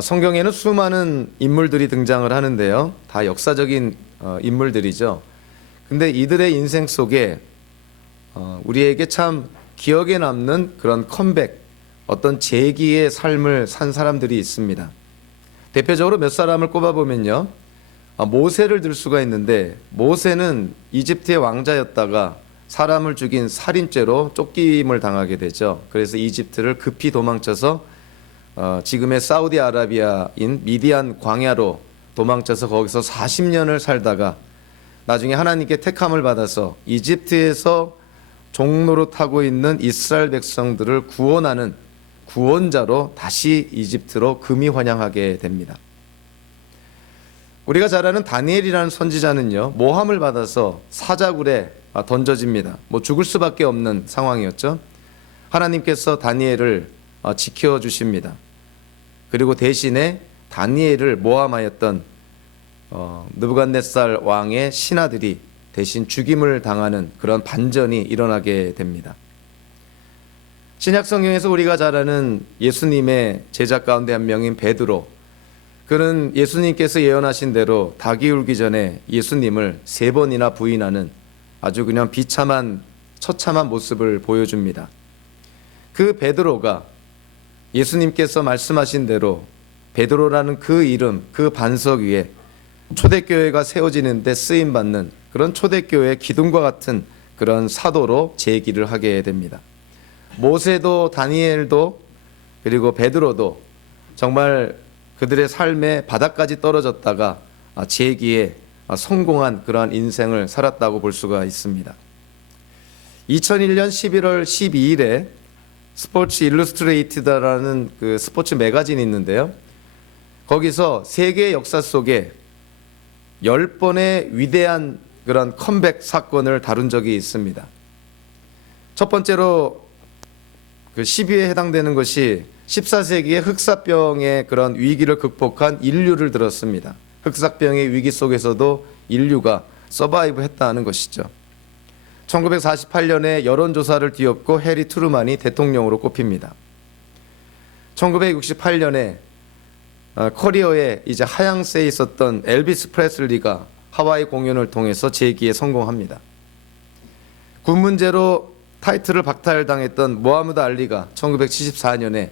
성경에는 수많은 인물들이 등장을 하는데요. 다 역사적인 인물들이죠. 근데 이들의 인생 속에 우리에게 참 기억에 남는 그런 컴백, 어떤 재기의 삶을 산 사람들이 있습니다. 대표적으로 몇 사람을 꼽아보면요. 모세를 들 수가 있는데, 모세는 이집트의 왕자였다가 사람을 죽인 살인죄로 쫓김을 당하게 되죠. 그래서 이집트를 급히 도망쳐서 지금의 사우디아라비아인 미디안 광야로 도망쳐서 거기서 40년을 살다가 나중에 하나님께 택함을 받아서 이집트에서 종노릇하고 있는 이스라엘 백성들을 구원하는 구원자로 다시 이집트로 금이 환영하게 됩니다. 우리가 잘 아는 다니엘이라는 선지자는요, 모함을 받아서 사자굴에 던져집니다. 죽을 수밖에 없는 상황이었죠. 하나님께서 다니엘을 지켜주십니다. 그리고 대신에 다니엘을 모함하였던 느부갓네살 왕의 신하들이 대신 죽임을 당하는 그런 반전이 일어나게 됩니다. 신약 성경에서 우리가 잘 아는 예수님의 제자 가운데 한 명인 베드로, 그는 예수님께서 예언하신 대로 닭이 울기 전에 예수님을 3번이나 부인하는 아주 그냥 비참한 처참한 모습을 보여줍니다. 그 베드로가 예수님께서 말씀하신 대로 베드로라는 그 이름, 그 반석 위에 초대교회가 세워지는데 쓰임받는 그런 초대교회의 기둥과 같은 그런 사도로 제기를 하게 됩니다. 모세도 다니엘도 그리고 베드로도 정말 그들의 삶의 바닥까지 떨어졌다가 재기에 성공한 그러한 인생을 살았다고 볼 수가 있습니다. 2001년 11월 12일에 스포츠 일러스트레이티드라는 그 스포츠 매거진이 있는데요. 거기서 세계 역사 속에 10번의 위대한 그런 컴백 사건을 다룬 적이 있습니다. 첫 번째로 그 10위에 해당되는 것이 14세기의 흑사병의 그런 위기를 극복한 인류를 들었습니다. 흑사병의 위기 속에서도 인류가 서바이브 했다는 것이죠. 1948년에 여론조사를 뒤엎고 해리 트루만이 대통령으로 꼽힙니다. 1968년에 커리어에 이제 하향세에 있었던 엘비스 프레슬리가 하와이 공연을 통해서 재기에 성공합니다. 군 문제로 타이틀을 박탈당했던 모하무드 알리가 1974년에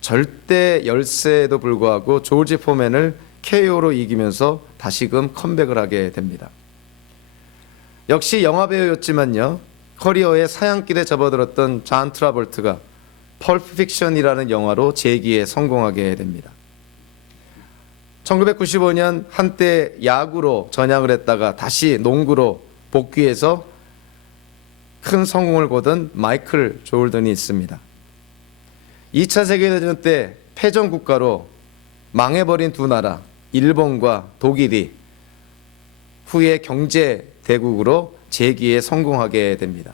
절대 열세에도 불구하고 조지 포맨을 KO로 이기면서 다시금 컴백을 하게 됩니다. 역시 영화배우였지만요, 커리어의 사양길에 접어들었던 존 트라볼트가 펄프 픽션이라는 영화로 재기에 성공하게 됩니다. 1995년 한때 야구로 전향을 했다가 다시 농구로 복귀해서 큰 성공을 거둔 마이클 조던이 있습니다. 2차 세계대전 때 패전 국가로 망해버린 두 나라, 일본과 독일이 후에 경제 대국으로 재기에 성공하게 됩니다.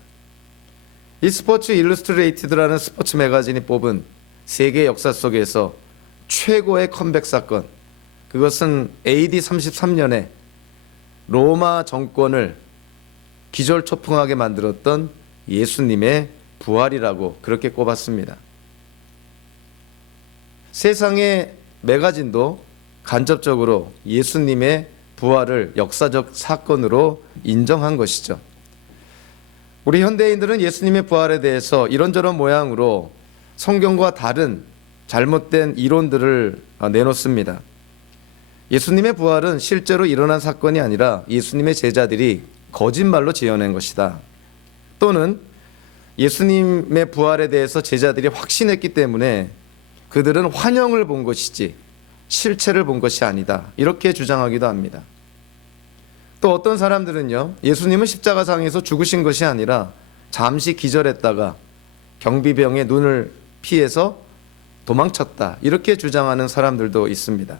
이 스포츠 일러스트레이티드라는 스포츠 매거진이 뽑은 세계 역사 속에서 최고의 컴백 사건, 그것은 AD 33년에 로마 정권을 기절초풍하게 만들었던 예수님의 부활이라고 그렇게 꼽았습니다. 세상의 매거진도 간접적으로 예수님의 부활을 역사적 사건으로 인정한 것이죠. 우리 현대인들은 예수님의 부활에 대해서 이런저런 모양으로 성경과 다른 잘못된 이론들을 내놓습니다. 예수님의 부활은 실제로 일어난 사건이 아니라 예수님의 제자들이 거짓말로 지어낸 것이다. 또는 예수님의 부활에 대해서 제자들이 확신했기 때문에 그들은 환영을 본 것이지 실체를 본 것이 아니다. 이렇게 주장하기도 합니다. 또 어떤 사람들은요, 예수님은 십자가상에서 죽으신 것이 아니라 잠시 기절했다가 경비병의 눈을 피해서 도망쳤다. 이렇게 주장하는 사람들도 있습니다.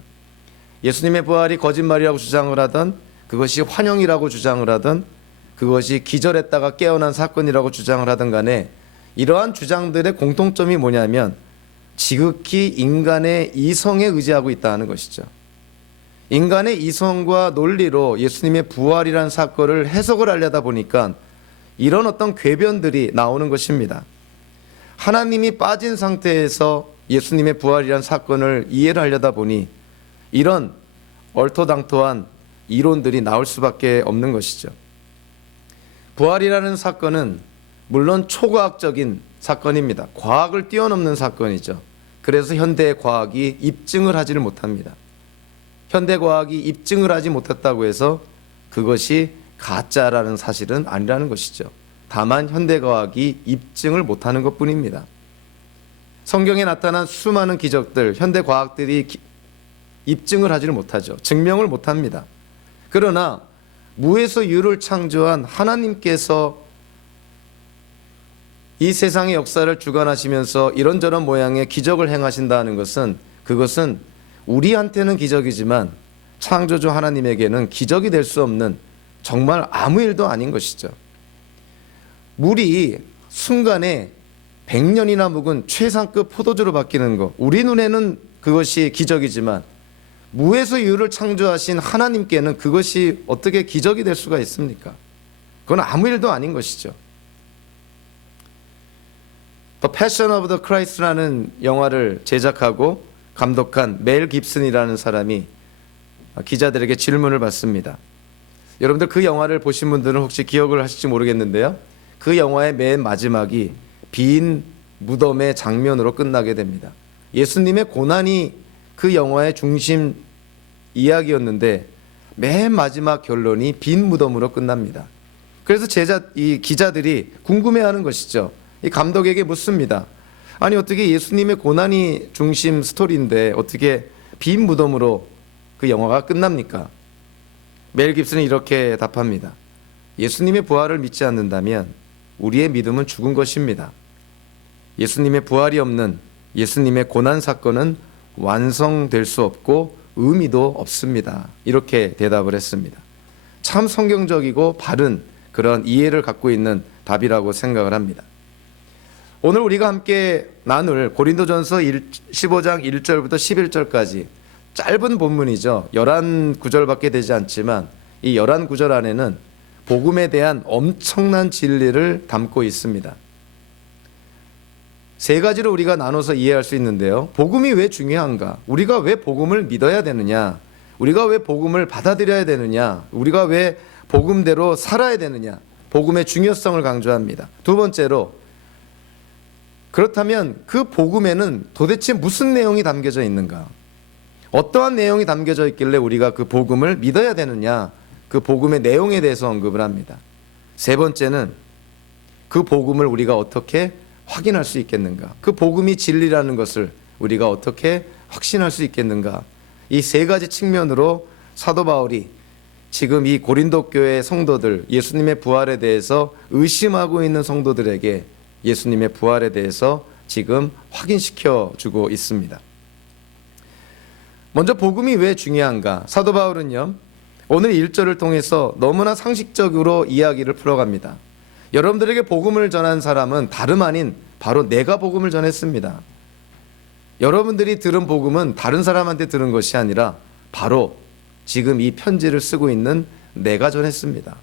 예수님의 부활이 거짓말이라고 주장을 하던, 그것이 환영이라고 주장을 하던, 그것이 기절했다가 깨어난 사건이라고 주장을 하던 간에 이러한 주장들의 공통점이 뭐냐면 지극히 인간의 이성에 의지하고 있다는 것이죠. 인간의 이성과 논리로 예수님의 부활이라는 사건을 해석을 하려다 보니까 이런 어떤 궤변들이 나오는 것입니다. 하나님이 빠진 상태에서 예수님의 부활이란 사건을 이해를 하려다 보니 이런 얼토당토한 이론들이 나올 수밖에 없는 것이죠. 부활이라는 사건은 물론 초과학적인 사건입니다. 과학을 뛰어넘는 사건이죠. 그래서 현대 과학이 입증을 하지를 못합니다. 현대 과학이 입증을 하지 못했다고 해서 그것이 가짜라는 사실은 아니라는 것이죠. 다만 현대 과학이 입증을 못하는 것뿐입니다. 성경에 나타난 수많은 기적들, 현대 과학들이 입증을 하지를 못하죠. 증명을 못합니다. 그러나 무에서 유를 창조한 하나님께서 이 세상의 역사를 주관하시면서 이런저런 모양의 기적을 행하신다는 것은, 그것은 우리한테는 기적이지만 창조주 하나님에게는 기적이 될 수 없는 정말 아무 일도 아닌 것이죠. 물이 순간에 100년이나 묵은 최상급 포도주로 바뀌는 것, 우리 눈에는 그것이 기적이지만 무에서 유를 창조하신 하나님께는 그것이 어떻게 기적이 될 수가 있습니까? 그건 아무 일도 아닌 것이죠. The Passion of the Christ라는 영화를 제작하고 감독한 멜 깁슨이라는 사람이 기자들에게 질문을 받습니다. 여러분들 그 영화를 보신 분들은 혹시 기억을 하실지 모르겠는데요. 그 영화의 맨 마지막이 빈 무덤의 장면으로 끝나게 됩니다. 예수님의 고난이 그 영화의 중심 이야기였는데 맨 마지막 결론이 빈 무덤으로 끝납니다. 그래서 이 기자들이 궁금해하는 것이죠. 이 감독에게 묻습니다. 아니 어떻게 예수님의 고난이 중심 스토리인데 어떻게 빈 무덤으로 그 영화가 끝납니까? 멜 깁슨은 이렇게 답합니다. 예수님의 부활을 믿지 않는다면 우리의 믿음은 죽은 것입니다. 예수님의 부활이 없는 예수님의 고난 사건은 완성될 수 없고 의미도 없습니다. 이렇게 대답을 했습니다. 참 성경적이고 바른 그런 이해를 갖고 있는 답이라고 생각을 합니다. 오늘 우리가 함께 나눌 고린도전서 15장 1절부터 11절까지 짧은 본문이죠. 11구절밖에 되지 않지만 이 11구절 안에는 복음에 대한 엄청난 진리를 담고 있습니다. 세 가지로 우리가 나눠서 이해할 수 있는데요. 복음이 왜 중요한가? 우리가 왜 복음을 믿어야 되느냐? 우리가 왜 복음을 받아들여야 되느냐? 우리가 왜 복음대로 살아야 되느냐? 복음의 중요성을 강조합니다. 두 번째로, 그렇다면 그 복음에는 도대체 무슨 내용이 담겨져 있는가? 어떠한 내용이 담겨져 있길래 우리가 그 복음을 믿어야 되느냐? 그 복음의 내용에 대해서 언급을 합니다. 세 번째는 그 복음을 우리가 어떻게 확인할 수 있겠는가? 그 복음이 진리라는 것을 우리가 어떻게 확신할 수 있겠는가? 이 세 가지 측면으로 사도 바울이 지금 이 고린도 교회 성도들, 예수님의 부활에 대해서 의심하고 있는 성도들에게 예수님의 부활에 대해서 지금 확인시켜 주고 있습니다. 먼저 복음이 왜 중요한가? 사도 바울은요, 오늘 1절을 통해서 너무나 상식적으로 이야기를 풀어갑니다. 여러분들에게 복음을 전한 사람은 다름 아닌 바로 내가 복음을 전했습니다. 여러분들이 들은 복음은 다른 사람한테 들은 것이 아니라 바로 지금 이 편지를 쓰고 있는 내가 전했습니다.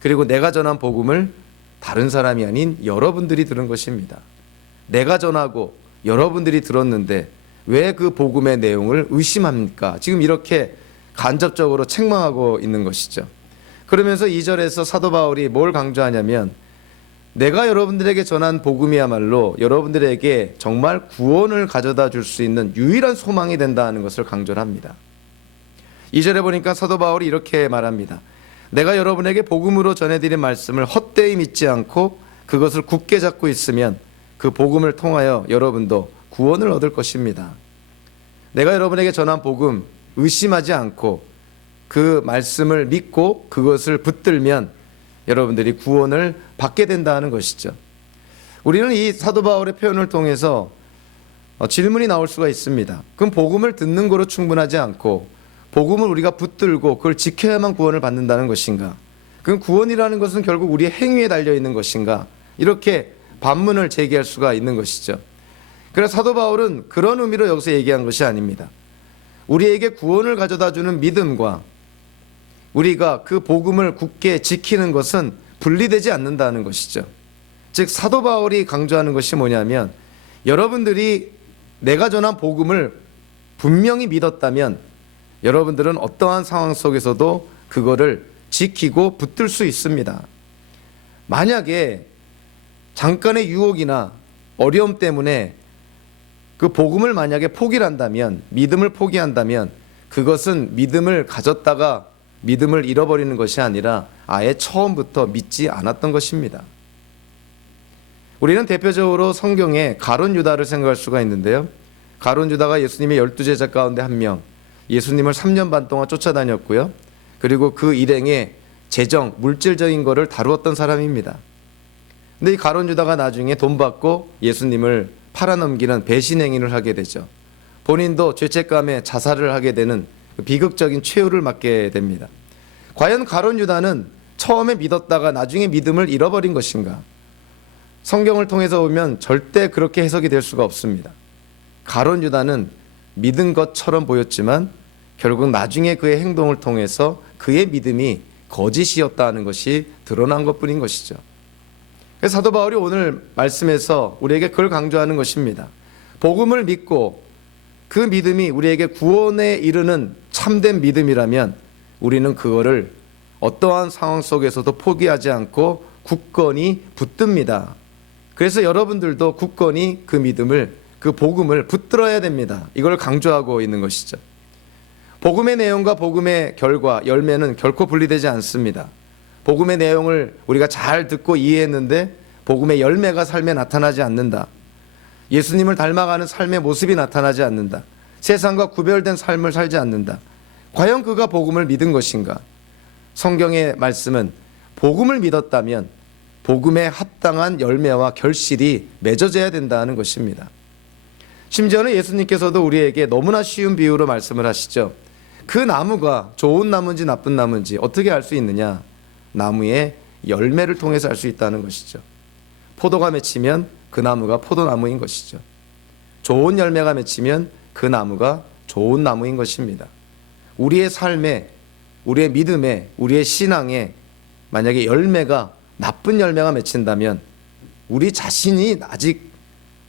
그리고 내가 전한 복음을 다른 사람이 아닌 여러분들이 들은 것입니다. 내가 전하고 여러분들이 들었는데 왜 그 복음의 내용을 의심합니까? 지금 이렇게 간접적으로 책망하고 있는 것이죠. 그러면서 2절에서 사도 바울이 뭘 강조하냐면 내가 여러분들에게 전한 복음이야말로 여러분들에게 정말 구원을 가져다 줄 수 있는 유일한 소망이 된다는 것을 강조를 합니다. 2절에 보니까 사도 바울이 이렇게 말합니다. 내가 여러분에게 복음으로 전해드린 말씀을 헛되이 믿지 않고 그것을 굳게 잡고 있으면 그 복음을 통하여 여러분도 구원을 얻을 것입니다. 내가 여러분에게 전한 복음 의심하지 않고 그 말씀을 믿고 그것을 붙들면 여러분들이 구원을 받게 된다는 것이죠. 우리는 이 사도 바울의 표현을 통해서 질문이 나올 수가 있습니다. 그럼 복음을 듣는 거로 충분하지 않고 복음을 우리가 붙들고 그걸 지켜야만 구원을 받는다는 것인가? 그럼 구원이라는 것은 결국 우리의 행위에 달려 있는 것인가? 이렇게 반문을 제기할 수가 있는 것이죠. 그래서 사도 바울은 그런 의미로 여기서 얘기한 것이 아닙니다. 우리에게 구원을 가져다주는 믿음과 우리가 그 복음을 굳게 지키는 것은 분리되지 않는다는 것이죠. 즉 사도 바울이 강조하는 것이 뭐냐면 여러분들이 내가 전한 복음을 분명히 믿었다면 여러분들은 어떠한 상황 속에서도 그거를 지키고 붙들 수 있습니다. 만약에 잠깐의 유혹이나 어려움 때문에 그 복음을 만약에 포기를 한다면, 믿음을 포기한다면 그것은 믿음을 가졌다가 믿음을 잃어버리는 것이 아니라 아예 처음부터 믿지 않았던 것입니다. 우리는 대표적으로 성경에 가룟 유다를 생각할 수가 있는데요. 가룟 유다가 예수님의 12제자 가운데 한 명, 예수님을 3년 반 동안 쫓아다녔고요. 그리고 그 일행의 재정, 물질적인 것을 다루었던 사람입니다. 근데 이 가룟 유다가 나중에 돈 받고 예수님을 팔아넘기는 배신 행위를 하게 되죠. 본인도 죄책감에 자살을 하게 되는 비극적인 최후를 맞게 됩니다. 과연 가룟 유다는 처음에 믿었다가 나중에 믿음을 잃어버린 것인가? 성경을 통해서 보면 절대 그렇게 해석이 될 수가 없습니다. 가룟 유다는 믿은 것처럼 보였지만 결국 나중에 그의 행동을 통해서 그의 믿음이 거짓이었다는 것이 드러난 것뿐인 것이죠. 그래서 사도 바울이 오늘 말씀에서 우리에게 그걸 강조하는 것입니다. 복음을 믿고 그 믿음이 우리에게 구원에 이르는 참된 믿음이라면 우리는 그거를 어떠한 상황 속에서도 포기하지 않고 굳건히 붙듭니다. 그래서 여러분들도 굳건히 그 믿음을, 그 복음을 붙들어야 됩니다. 이걸 강조하고 있는 것이죠. 복음의 내용과 복음의 결과, 열매는 결코 분리되지 않습니다. 복음의 내용을 우리가 잘 듣고 이해했는데 복음의 열매가 삶에 나타나지 않는다. 예수님을 닮아가는 삶의 모습이 나타나지 않는다. 세상과 구별된 삶을 살지 않는다. 과연 그가 복음을 믿은 것인가? 성경의 말씀은 복음을 믿었다면 복음에 합당한 열매와 결실이 맺어져야 된다는 것입니다. 심지어는 예수님께서도 우리에게 너무나 쉬운 비유로 말씀을 하시죠. 그 나무가 좋은 나무인지 나쁜 나무인지 어떻게 알 수 있느냐? 나무의 열매를 통해서 알 수 있다는 것이죠. 포도가 맺히면 그 나무가 포도나무인 것이죠. 좋은 열매가 맺히면 그 나무가 좋은 나무인 것입니다. 우리의 삶에, 우리의 믿음에, 우리의 신앙에 만약에 열매가, 나쁜 열매가 맺힌다면 우리 자신이 아직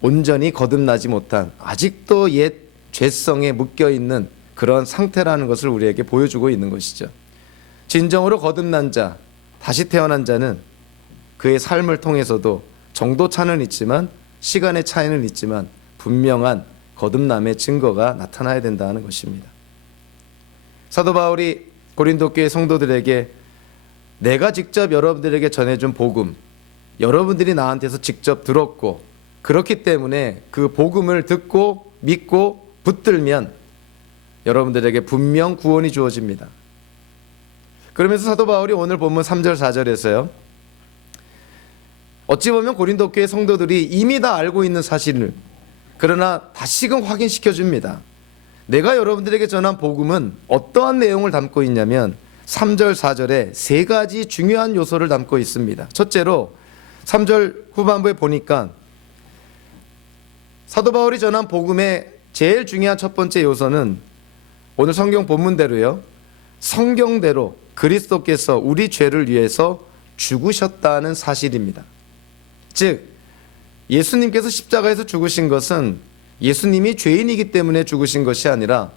온전히 거듭나지 못한, 아직도 옛 죄성에 묶여있는 그런 상태라는 것을 우리에게 보여주고 있는 것이죠. 진정으로 거듭난 자, 다시 태어난 자는 그의 삶을 통해서도 정도 차는 있지만, 시간의 차이는 있지만 분명한 거듭남의 증거가 나타나야 된다는 것입니다. 사도 바울이 고린도 교회 성도들에게 내가 직접 여러분들에게 전해준 복음, 여러분들이 나한테서 직접 들었고 그렇기 때문에 그 복음을 듣고 믿고 붙들면 여러분들에게 분명 구원이 주어집니다. 그러면서 사도 바울이 오늘 본문 3절 4절에서요, 어찌 보면 고린도 교회 성도들이 이미 다 알고 있는 사실을 그러나 다시금 확인시켜 줍니다. 내가 여러분들에게 전한 복음은 어떠한 내용을 담고 있냐면 3절 4절에 세 가지 중요한 요소를 담고 있습니다. 첫째로 3절 후반부에 보니까 사도 바울이 전한 복음의 제일 중요한 첫 번째 요소는 오늘 성경 본문대로요, 성경대로 그리스도께서 우리 죄를 위해서 죽으셨다는 사실입니다. 즉 예수님께서 십자가에서 죽으신 것은 예수님이 죄인이기 때문에 죽으신 것이 아니라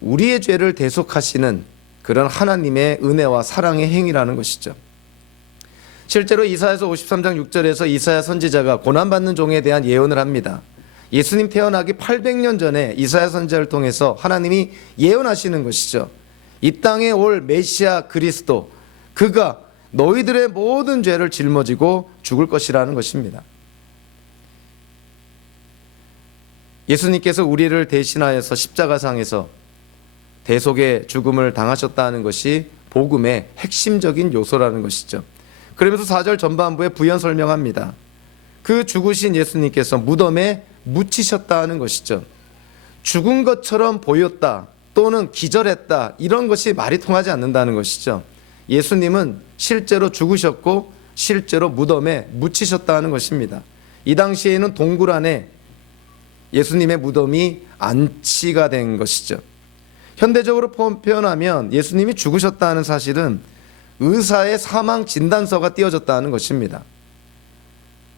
우리의 죄를 대속하시는 그런 하나님의 은혜와 사랑의 행위라는 것이죠. 실제로 이사야서 53장 6절에서 이사야 선지자가 고난받는 종에 대한 예언을 합니다. 예수님 태어나기 800년 전에 이사야 선지자를 통해서 하나님이 예언하시는 것이죠. 이 땅에 올 메시아 그리스도, 그가 너희들의 모든 죄를 짊어지고 죽을 것이라는 것입니다. 예수님께서 우리를 대신하여서 십자가상에서 대속의 죽음을 당하셨다는 것이 복음의 핵심적인 요소라는 것이죠. 그러면서 4절 전반부에 부연 설명합니다. 그 죽으신 예수님께서 무덤에 묻히셨다는 것이죠. 죽은 것처럼 보였다 또는 기절했다, 이런 것이 말이 통하지 않는다는 것이죠. 예수님은 실제로 죽으셨고 실제로 무덤에 묻히셨다는 것입니다. 이 당시에는 동굴 안에 예수님의 무덤이 안치가 된 것이죠. 현대적으로 표현하면 예수님이 죽으셨다는 사실은 의사의 사망 진단서가 띄어졌다는 것입니다.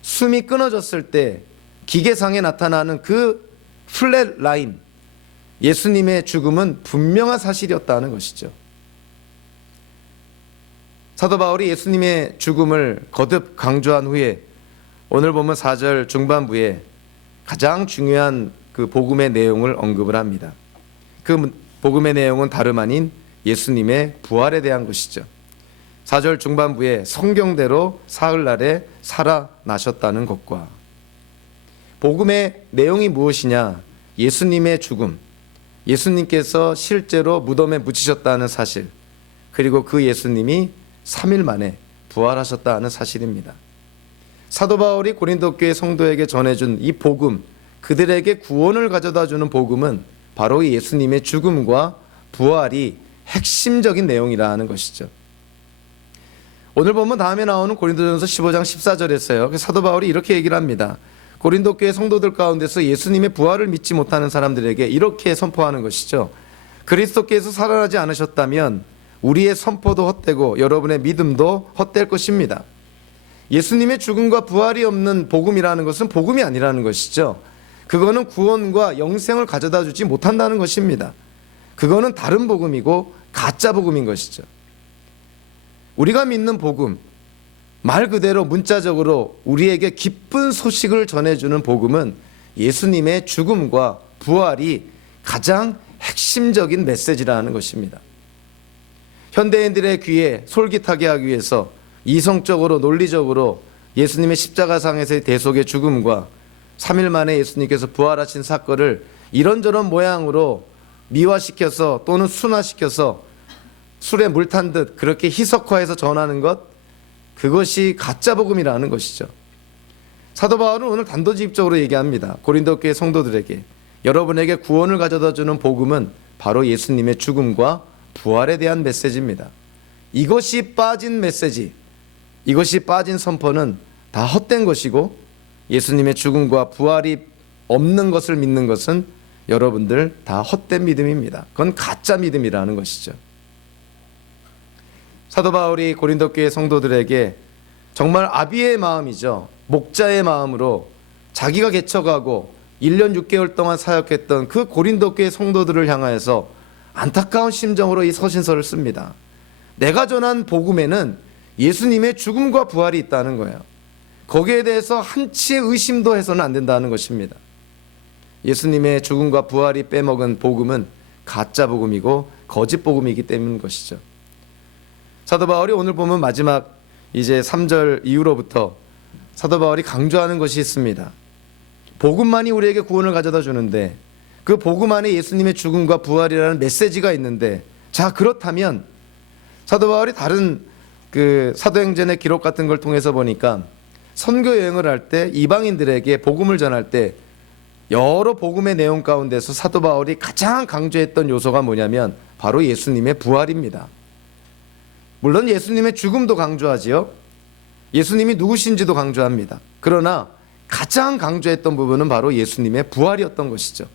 숨이 끊어졌을 때 기계상에 나타나는 그 플랫 라인, 예수님의 죽음은 분명한 사실이었다는 것이죠. 사도 바울이 예수님의 죽음을 거듭 강조한 후에 오늘 보면 4절 중반부에 가장 중요한 그 복음의 내용을 언급을 합니다. 그 복음의 내용은 다름 아닌 예수님의 부활에 대한 것이죠. 4절 중반부에 성경대로 사흘날에 살아나셨다는 것과 복음의 내용이 무엇이냐? 예수님의 죽음, 예수님께서 실제로 무덤에 묻히셨다는 사실, 그리고 그 예수님이 3일 만에 부활하셨다는 사실입니다. 사도 바울이 고린도 교회 성도에게 전해준 이 복음, 그들에게 구원을 가져다주는 복음은 바로 이 예수님의 죽음과 부활이 핵심적인 내용이라는 것이죠. 오늘 보면 다음에 나오는 고린도전서 15장 14절에서요. 사도 바울이 이렇게 얘기를 합니다. 고린도 교회 성도들 가운데서 예수님의 부활을 믿지 못하는 사람들에게 이렇게 선포하는 것이죠. 그리스도께서 살아나지 않으셨다면 우리의 선포도 헛되고 여러분의 믿음도 헛될 것입니다. 예수님의 죽음과 부활이 없는 복음이라는 것은 복음이 아니라는 것이죠. 그거는 구원과 영생을 가져다 주지 못한다는 것입니다. 그거는 다른 복음이고 가짜 복음인 것이죠. 우리가 믿는 복음, 말 그대로 문자적으로 우리에게 기쁜 소식을 전해주는 복음은 예수님의 죽음과 부활이 가장 핵심적인 메시지라는 것입니다. 현대인들의 귀에 솔깃하게 하기 위해서 이성적으로 논리적으로 예수님의 십자가상에서의 대속의 죽음과 3일 만에 예수님께서 부활하신 사건을 이런저런 모양으로 미화시켜서 또는 순화시켜서 술에 물 탄 듯 그렇게 희석화해서 전하는 것, 그것이 가짜 복음이라는 것이죠. 사도 바울은 오늘 단도직입적으로 얘기합니다. 고린도 교회 성도들에게 여러분에게 구원을 가져다 주는 복음은 바로 예수님의 죽음과 부활에 대한 메시지입니다. 이것이 빠진 메시지, 이것이 빠진 선포는 다 헛된 것이고 예수님의 죽음과 부활이 없는 것을 믿는 것은 여러분들 다 헛된 믿음입니다. 그건 가짜 믿음이라는 것이죠. 사도 바울이 고린도 교회 성도들에게 정말 아비의 마음이죠. 목자의 마음으로 자기가 개척하고 1년 6개월 동안 사역했던 그 고린도 교회 성도들을 향하여서 안타까운 심정으로 이 서신서를 씁니다. 내가 전한 복음에는 예수님의 죽음과 부활이 있다는 거예요. 거기에 대해서 한치의 의심도 해서는 안 된다는 것입니다. 예수님의 죽음과 부활이 빼먹은 복음은 가짜 복음이고 거짓 복음이기 때문인 것이죠. 사도 바울이 오늘 보면 마지막 이제 3절 이후로부터 사도 바울이 강조하는 것이 있습니다. 복음만이 우리에게 구원을 가져다 주는데 그 복음 안에 예수님의 죽음과 부활이라는 메시지가 있는데, 자 그렇다면 사도 바울이 다른 그 사도행전의 기록 같은 걸 통해서 보니까 선교 여행을 할 때 이방인들에게 복음을 전할 때 여러 복음의 내용 가운데서 사도 바울이 가장 강조했던 요소가 뭐냐면 바로 예수님의 부활입니다. 물론 예수님의 죽음도 강조하지요. 예수님이 누구신지도 강조합니다. 그러나 가장 강조했던 부분은 바로 예수님의 부활이었던 것이죠.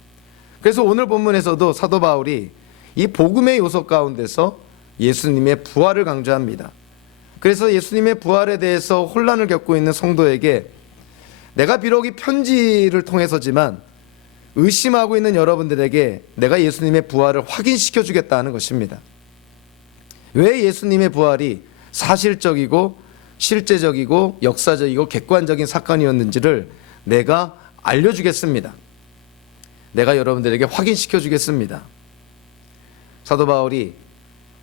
그래서 오늘 본문에서도 사도 바울이 이 복음의 요소 가운데서 예수님의 부활을 강조합니다. 그래서 예수님의 부활에 대해서 혼란을 겪고 있는 성도에게 내가 비록 이 편지를 통해서지만 의심하고 있는 여러분들에게 내가 예수님의 부활을 확인시켜 주겠다는 것입니다. 왜 예수님의 부활이 사실적이고 실제적이고 역사적이고 객관적인 사건이었는지를 내가 알려주겠습니다. 내가 여러분들에게 확인시켜 주겠습니다. 사도 바울이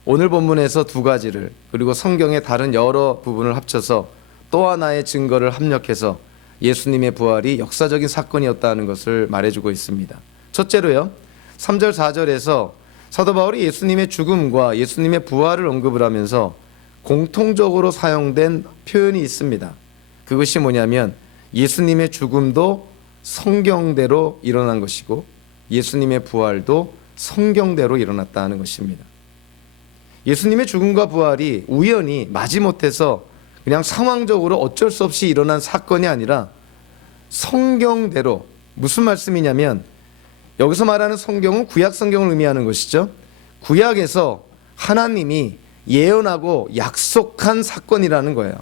오늘 본문에서 두 가지를, 그리고 성경의 다른 여러 부분을 합쳐서 또 하나의 증거를 합력해서 예수님의 부활이 역사적인 사건이었다는 것을 말해주고 있습니다. 첫째로요, 3절 4절에서 사도 바울이 예수님의 죽음과 예수님의 부활을 언급을 하면서 공통적으로 사용된 표현이 있습니다. 그것이 뭐냐면 예수님의 죽음도 성경대로 일어난 것이고 예수님의 부활도 성경대로 일어났다는 것입니다. 예수님의 죽음과 부활이 우연히 마지못해서 그냥 상황적으로 어쩔 수 없이 일어난 사건이 아니라 성경대로, 무슨 말씀이냐면 여기서 말하는 성경은 구약 성경을 의미하는 것이죠. 구약에서 하나님이 예언하고 약속한 사건이라는 거예요.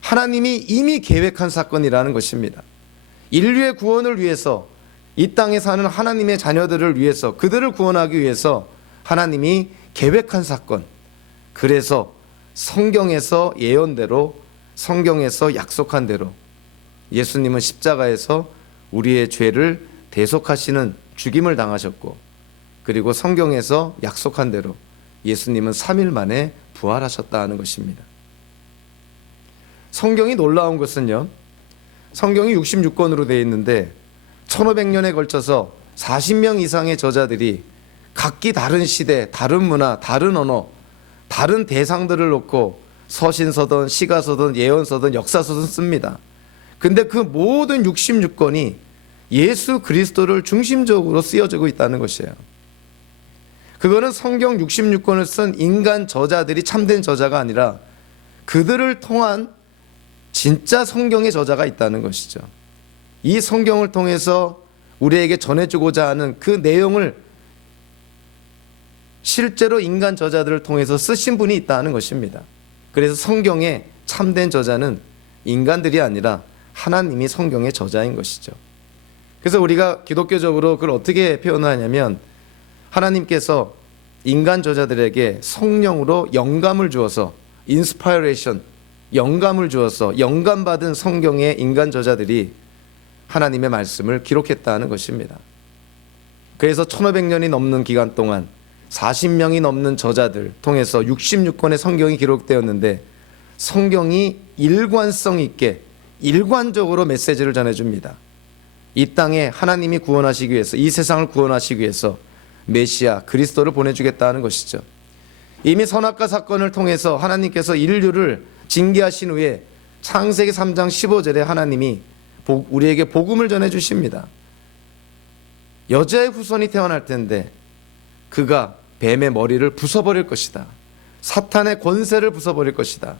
하나님이 이미 계획한 사건이라는 것입니다. 인류의 구원을 위해서 이 땅에 사는 하나님의 자녀들을 위해서, 그들을 구원하기 위해서 하나님이 계획한 사건, 그래서 성경에서 예언대로, 성경에서 약속한 대로 예수님은 십자가에서 우리의 죄를 대속하시는 죽임을 당하셨고, 그리고 성경에서 약속한 대로 예수님은 3일 만에 부활하셨다는 것입니다. 성경이 놀라운 것은요, 성경이 66권으로 되어 있는데 1500년에 걸쳐서 40명 이상의 저자들이 각기 다른 시대, 다른 문화, 다른 언어, 다른 대상들을 놓고 서신서든 시가서든 예언서든 역사서든 씁니다. 근데 그 모든 66권이 예수 그리스도를 중심적으로 쓰여지고 있다는 것이에요. 그거는 성경 66권을 쓴 인간 저자들이 참된 저자가 아니라 그들을 통한 진짜 성경의 저자가 있다는 것이죠. 이 성경을 통해서 우리에게 전해주고자 하는 그 내용을 실제로 인간 저자들을 통해서 쓰신 분이 있다는 것입니다. 그래서 성경의 참된 저자는 인간들이 아니라 하나님이 성경의 저자인 것이죠. 그래서 우리가 기독교적으로 그걸 어떻게 표현하냐면, 하나님께서 인간 저자들에게 성령으로 영감을 주어서, 인스파이레이션, 영감을 주어서 영감받은 성경의 인간 저자들이 하나님의 말씀을 기록했다는 것입니다. 그래서 1500년이 넘는 기간 동안 40명이 넘는 저자들 통해서 66권의 성경이 기록되었는데, 성경이 일관성 있게 일관적으로 메시지를 전해줍니다. 이 땅에 하나님이 구원하시기 위해서, 이 세상을 구원하시기 위해서 메시아 그리스도를 보내주겠다는 것이죠. 이미 선악과 사건을 통해서 하나님께서 인류를 징계하신 후에 창세기 3장 15절에 하나님이 우리에게 복음을 전해주십니다. 여자의 후손이 태어날 텐데 그가 뱀의 머리를 부숴버릴 것이다. 사탄의 권세를 부숴버릴 것이다.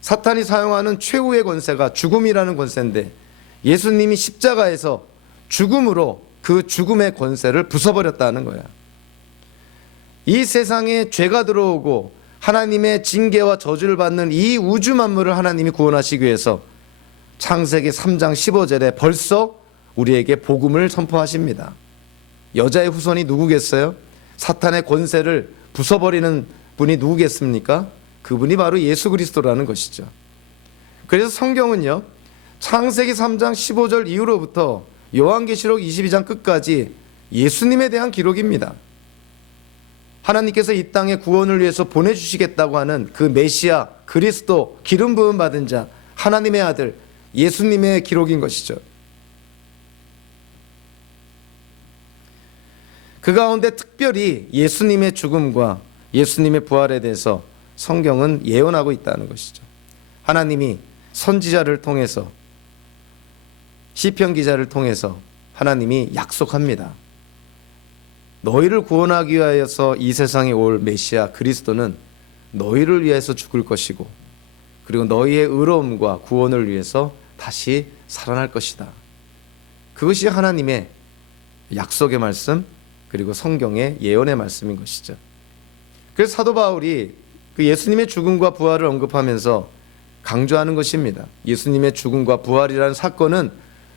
사탄이 사용하는 최후의 권세가 죽음이라는 권세인데, 예수님이 십자가에서 죽음으로 그 죽음의 권세를 부숴버렸다는 거야. 이 세상에 죄가 들어오고 하나님의 징계와 저주를 받는 이 우주 만물을 하나님이 구원하시기 위해서 창세기 3장 15절에 벌써 우리에게 복음을 선포하십니다. 여자의 후손이 누구겠어요? 사탄의 권세를 부숴버리는 분이 누구겠습니까? 그분이 바로 예수 그리스도라는 것이죠. 그래서 성경은요, 창세기 3장 15절 이후로부터 요한계시록 22장 끝까지 예수님에 대한 기록입니다. 하나님께서 이 땅에 구원을 위해서 보내주시겠다고 하는 그 메시아 그리스도, 기름 부음 받은 자, 하나님의 아들 예수님의 기록인 것이죠. 그 가운데 특별히 예수님의 죽음과 예수님의 부활에 대해서 성경은 예언하고 있다는 것이죠. 하나님이 선지자를 통해서, 시편 기자를 통해서 하나님이 약속합니다. 너희를 구원하기 위하여서 이 세상에 올 메시아 그리스도는 너희를 위해서 죽을 것이고, 그리고 너희의 의로움과 구원을 위해서 다시 살아날 것이다. 그것이 하나님의 약속의 말씀, 그리고 성경의 예언의 말씀인 것이죠. 그래서 사도 바울이 그 예수님의 죽음과 부활을 언급하면서 강조하는 것입니다. 예수님의 죽음과 부활이라는 사건은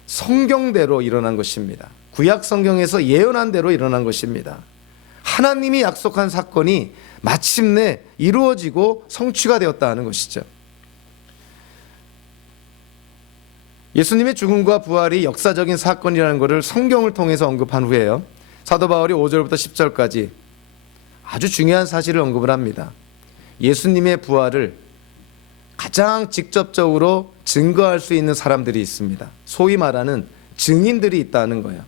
성경대로 일어난 것입니다. 구약 성경에서 예언한 대로 일어난 것입니다. 하나님이 약속한 사건이 마침내 이루어지고 성취가 되었다는 것이죠. 예수님의 죽음과 부활이 역사적인 사건이라는 것을 성경을 통해서 언급한 후에요, 사도 바울이 5절부터 10절까지 아주 중요한 사실을 언급을 합니다. 예수님의 부활을 가장 직접적으로 증거할 수 있는 사람들이 있습니다. 소위 말하는 증인들이 있다는 거예요.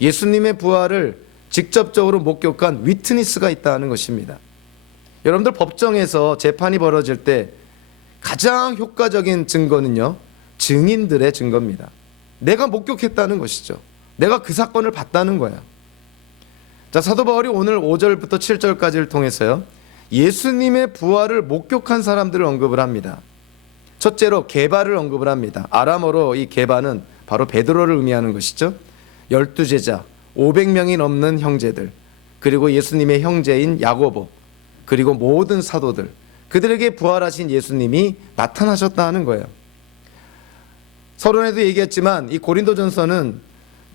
예수님의 부활을 직접적으로 목격한 위트니스가 있다는 것입니다. 여러분들, 법정에서 재판이 벌어질 때 가장 효과적인 증거는요, 증인들의 증거입니다. 내가 목격했다는 것이죠. 내가 그 사건을 봤다는 거예요. 자, 사도 바울이 오늘 5절부터 7절까지를 통해서요, 예수님의 부활을 목격한 사람들을 언급을 합니다. 첫째로 게바를 언급을 합니다. 아람어로 이 게바는 바로 베드로를 의미하는 것이죠. 12제자, 500명이 넘는 형제들, 그리고 예수님의 형제인 야고보, 그리고 모든 사도들, 그들에게 부활하신 예수님이 나타나셨다는 거예요. 서론에도 얘기했지만 이 고린도전서는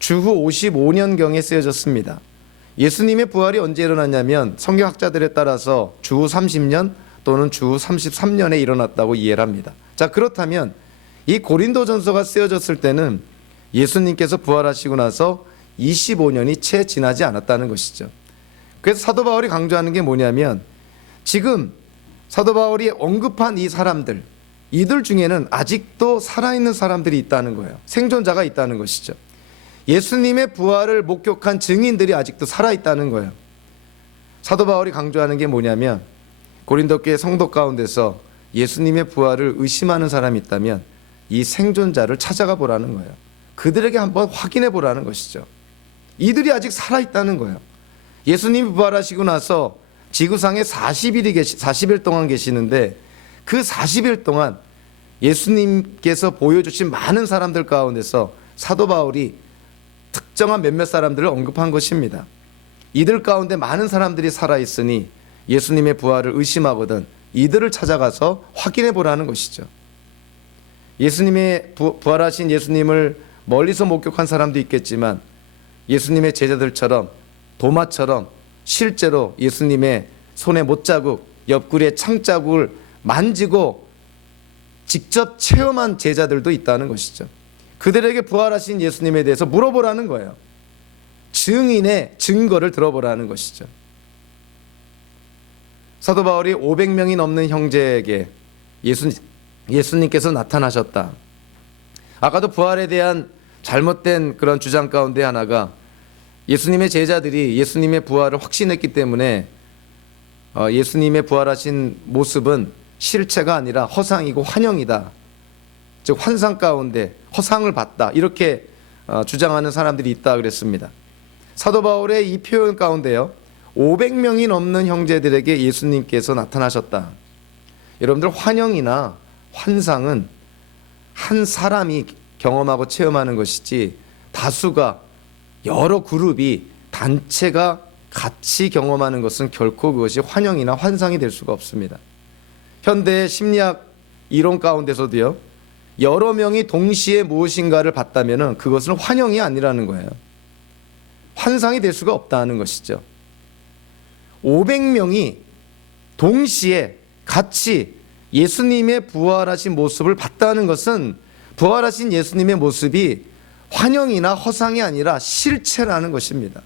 주후 55년경에 쓰여졌습니다. 예수님의 부활이 언제 일어났냐면 성경학자들에 따라서 주후 30년 또는 주후 33년에 일어났다고 이해를 합니다. 자, 그렇다면 이 고린도전서가 쓰여졌을 때는 예수님께서 부활하시고 나서 25년이 채 지나지 않았다는 것이죠. 그래서 사도 바울이 강조하는 게 뭐냐면 지금 사도 바울이 언급한 이 사람들, 이들 중에는 아직도 살아있는 사람들이 있다는 거예요. 생존자가 있다는 것이죠. 예수님의 부활을 목격한 증인들이 아직도 살아있다는 거예요. 사도 바울이 강조하는 게 뭐냐면 고린도 교회 성도 가운데서 예수님의 부활을 의심하는 사람이 있다면 이 생존자를 찾아가 보라는 거예요. 그들에게 한번 확인해 보라는 것이죠. 이들이 아직 살아있다는 거예요. 예수님이 부활하시고 나서 지구상에 40일 동안 계시는데 그 40일 동안 예수님께서 보여주신 많은 사람들 가운데서 사도 바울이 특정한 몇몇 사람들을 언급한 것입니다. 이들 가운데 많은 사람들이 살아있으니 예수님의 부활을 의심하거든 이들을 찾아가서 확인해 보라는 것이죠. 예수님의 부활하신 예수님을 멀리서 목격한 사람도 있겠지만 예수님의 제자들처럼 도마처럼 실제로 예수님의 손에 못자국, 옆구리에 창자국을 만지고 직접 체험한 제자들도 있다는 것이죠. 그들에게 부활하신 예수님에 대해서 물어보라는 거예요. 증인의 증거를 들어보라는 것이죠. 사도 바울이 500명이 넘는 형제에게 예수님께서 나타나셨다. 아까도 부활에 대한 잘못된 그런 주장 가운데 하나가 예수님의 제자들이 예수님의 부활을 확신했기 때문에 예수님의 부활하신 모습은 실체가 아니라 허상이고 환영이다. 즉 환상 가운데 허상을 봤다. 이렇게 주장하는 사람들이 있다 그랬습니다. 사도 바울의 이 표현 가운데요. 500명이 넘는 형제들에게 예수님께서 나타나셨다. 여러분들 환영이나 환상은 한 사람이 경험하고 체험하는 것이지 다수가 여러 그룹이 단체가 같이 경험하는 것은 결코 그것이 환영이나 환상이 될 수가 없습니다. 현대의 심리학 이론 가운데서도요. 여러 명이 동시에 무엇인가를 봤다면 그것은 환영이 아니라는 거예요. 환상이 될 수가 없다는 것이죠. 500명이 동시에 같이 예수님의 부활하신 모습을 봤다는 것은 부활하신 예수님의 모습이 환영이나 허상이 아니라 실체라는 것입니다.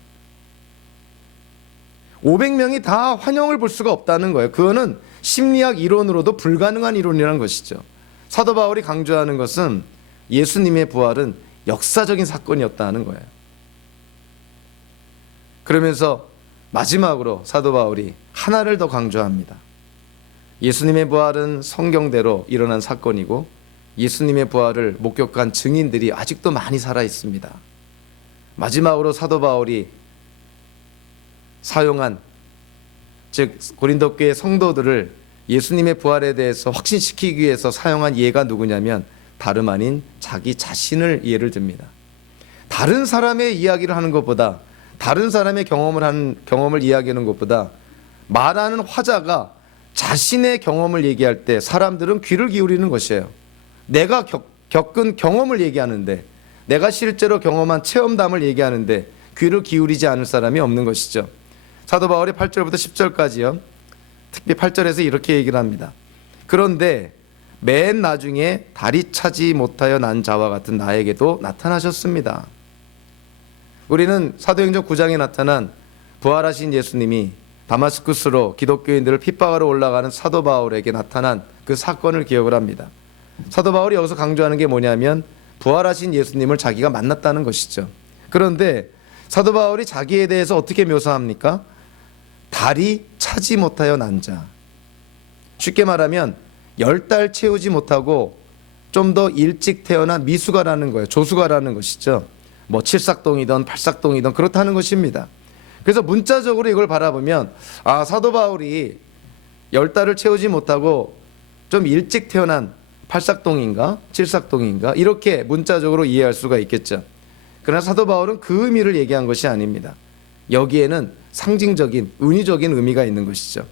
500명이 다 환영을 볼 수가 없다는 거예요. 그거는 심리학 이론으로도 불가능한 이론이라는 것이죠. 사도 바울이 강조하는 것은 예수님의 부활은 역사적인 사건이었다는 거예요. 그러면서 마지막으로 사도 바울이 하나를 더 강조합니다. 예수님의 부활은 성경대로 일어난 사건이고 예수님의 부활을 목격한 증인들이 아직도 많이 살아 있습니다. 마지막으로 사도 바울이 사용한 즉 고린도 교회 성도들을 예수님의 부활에 대해서 확신시키기 위해서 사용한 예가 누구냐면 다름 아닌 자기 자신을 예를 듭니다. 다른 사람의 이야기를 하는 것보다 다른 사람의 경험을 이야기하는 것보다 말하는 화자가 자신의 경험을 얘기할 때 사람들은 귀를 기울이는 것이에요. 내가 겪은 경험을 얘기하는데 내가 실제로 경험한 체험담을 얘기하는데 귀를 기울이지 않을 사람이 없는 것이죠. 사도 바울이 8절부터 10절까지요. 특히 8절에서 이렇게 얘기를 합니다. 그런데 맨 나중에 다리 차지 못하여 난 자와 같은 나에게도 나타나셨습니다. 우리는 사도행전 9장에 나타난 부활하신 예수님이 다마스쿠스로 기독교인들을 핍박하러 올라가는 사도 바울에게 나타난 그 사건을 기억을 합니다. 사도 바울이 여기서 강조하는 게 뭐냐면 부활하신 예수님을 자기가 만났다는 것이죠. 그런데 사도 바울이 자기에 대해서 어떻게 묘사합니까? 다리 차지 못하여 난 자. 쉽게 말하면 10달 채우지 못하고 좀 더 일찍 태어난 미숙아라는 거예요. 조숙아라는 것이죠. 뭐 칠삭동이든 팔삭동이든 그렇다는 것입니다. 그래서 문자적으로 이걸 바라보면 사도 바울이 10달을 채우지 못하고 좀 일찍 태어난 팔삭동인가 칠삭동인가 이렇게 문자적으로 이해할 수가 있겠죠. 그러나 사도 바울은 그 의미를 얘기한 것이 아닙니다. 여기에는 상징적인 은유적인 의미가 있는 것이죠.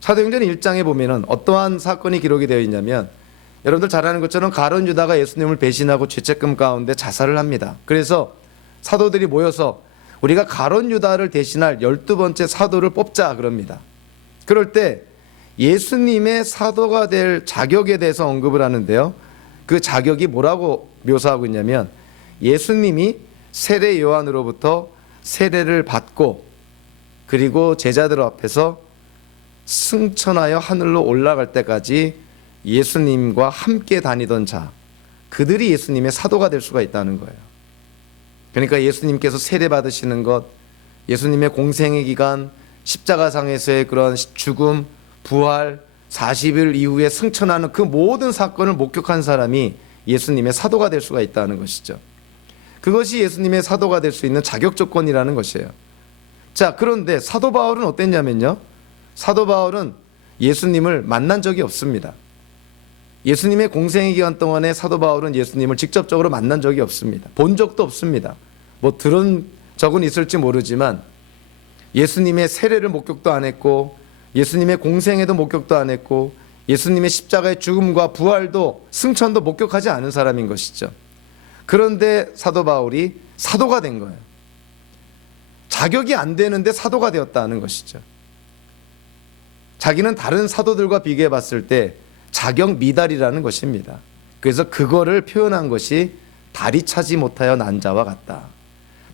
사도행전 1장에 보면은 어떠한 사건이 기록이 되어 있냐면 여러분들 잘 아는 것처럼 가룟 유다가 예수님을 배신하고 죄책감 가운데 자살을 합니다. 그래서 사도들이 모여서 우리가 가룟 유다를 대신할 12번째 사도를 뽑자 그럽니다. 그럴 때 예수님의 사도가 될 자격에 대해서 언급을 하는데요. 그 자격이 뭐라고 묘사하고 있냐면 예수님이 세례 요한으로부터 세례를 받고 그리고 제자들 앞에서 승천하여 하늘로 올라갈 때까지 예수님과 함께 다니던 자, 그들이 예수님의 사도가 될 수가 있다는 거예요. 그러니까 예수님께서 세례 받으시는 것, 예수님의 공생의 기간, 십자가상에서의 그런 죽음, 부활, 40일 이후에 승천하는 그 모든 사건을 목격한 사람이 예수님의 사도가 될 수가 있다는 것이죠. 그것이 예수님의 사도가 될 수 있는 자격 조건이라는 것이에요. 자, 그런데 사도 바울은 어땠냐면요, 사도 바울은 예수님을 만난 적이 없습니다. 예수님의 공생의 기간 동안에 사도 바울은 예수님을 직접적으로 만난 적이 없습니다. 본 적도 없습니다. 뭐 들은 적은 있을지 모르지만 예수님의 세례를 목격도 안 했고 예수님의 공생에도 목격도 안 했고 예수님의 십자가의 죽음과 부활도 승천도 목격하지 않은 사람인 것이죠. 그런데 사도 바울이 사도가 된 거예요. 자격이 안 되는데 사도가 되었다는 것이죠. 자기는 다른 사도들과 비교해 봤을 때 자격 미달이라는 것입니다. 그래서 그거를 표현한 것이 다리 차지 못하여 난 자와 같다.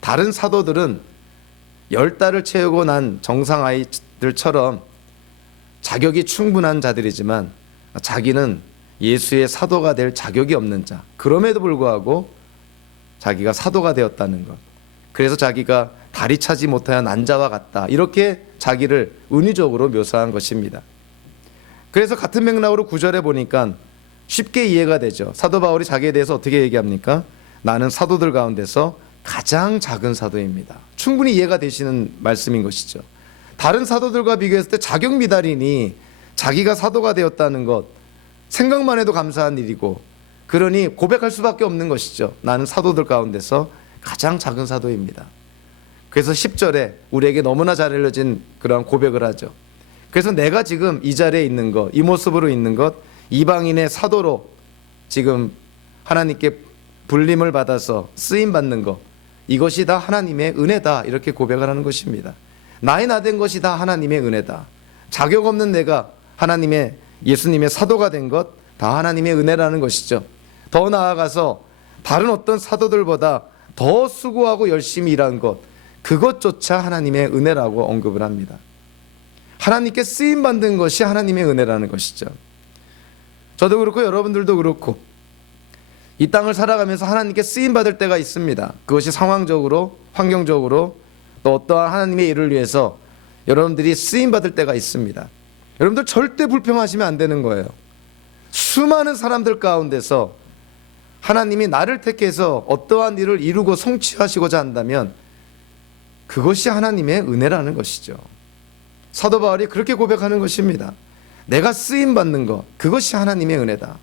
다른 사도들은 10달을 채우고 난 정상 아이들처럼 자격이 충분한 자들이지만 자기는 예수의 사도가 될 자격이 없는 자, 그럼에도 불구하고 자기가 사도가 되었다는 것, 그래서 자기가 다리 차지 못하여 난 자와 같다, 이렇게 자기를 은유적으로 묘사한 것입니다. 그래서 같은 맥락으로 9절에 보니까 쉽게 이해가 되죠. 사도 바울이 자기에 대해서 어떻게 얘기합니까? 나는 사도들 가운데서 가장 작은 사도입니다. 충분히 이해가 되시는 말씀인 것이죠. 다른 사도들과 비교했을 때 자격 미달이니 자기가 사도가 되었다는 것, 생각만 해도 감사한 일이고, 그러니 고백할 수밖에 없는 것이죠. 나는 사도들 가운데서 가장 작은 사도입니다. 그래서 10절에 우리에게 너무나 잘 알려진 그런 고백을 하죠. 그래서 내가 지금 이 자리에 있는 것, 이 모습으로 있는 것, 이방인의 사도로 지금 하나님께 불림을 받아서 쓰임 받는 것, 이것이 다 하나님의 은혜다, 이렇게 고백을 하는 것입니다. 나의 나된 것이 다 하나님의 은혜다. 자격 없는 내가 하나님의, 예수님의 사도가 된 것, 다 하나님의 은혜라는 것이죠. 더 나아가서 다른 어떤 사도들보다 더 수고하고 열심히 일한 것, 그것조차 하나님의 은혜라고 언급을 합니다. 하나님께 쓰임 받는 것이 하나님의 은혜라는 것이죠. 저도 그렇고 여러분들도 그렇고 이 땅을 살아가면서 하나님께 쓰임 받을 때가 있습니다. 그것이 상황적으로, 환경적으로, 또 어떠한 하나님의 일을 위해서 여러분들이 쓰임 받을 때가 있습니다. 여러분들 절대 불평하시면 안 되는 거예요. 수많은 사람들 가운데서 하나님이 나를 택해서 어떠한 일을 이루고 성취하시고자 한다면 그것이 하나님의 은혜라는 것이죠. 사도 바울이 그렇게 고백하는 것입니다. 내가 쓰임 받는 것, 그것이 하나님의 은혜다.